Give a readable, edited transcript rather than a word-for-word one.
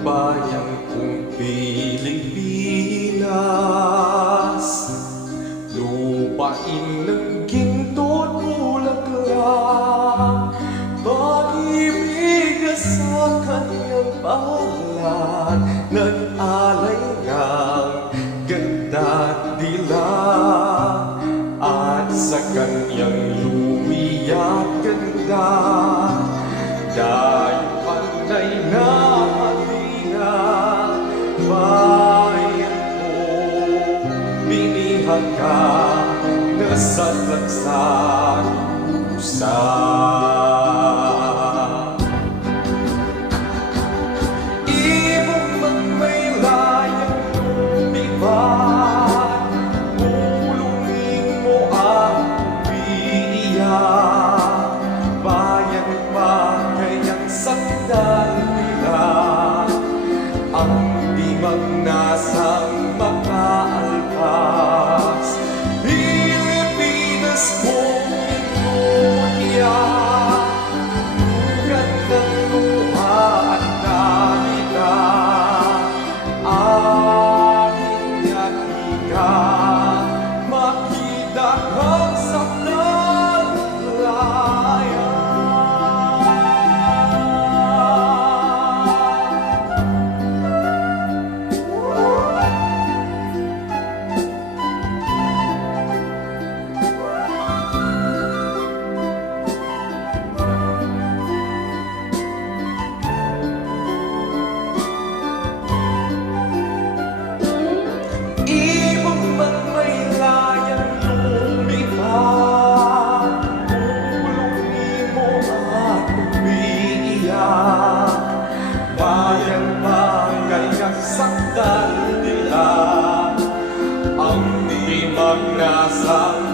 Bayang kong Pilipinas, lupain ng ginto't bulaklak, pag-ibig sa kanyang palad, nag-alay ng ganda't dilag, at sa kanyang lumi't ganda, dahil panay na bayan ko, binihag ka na sadlak sa pusa. Ibong magmaylayan lumipat, ulungin mo ang umiiyak, bayan pa kayang sakdal nila, ang magnasang makaalpas. Pilipinas kong inuuya, ugat ng luha at dalita, aking nakika, makita kang sakdal laya. Bayan bagay ang sakdal nila, ang di magnasang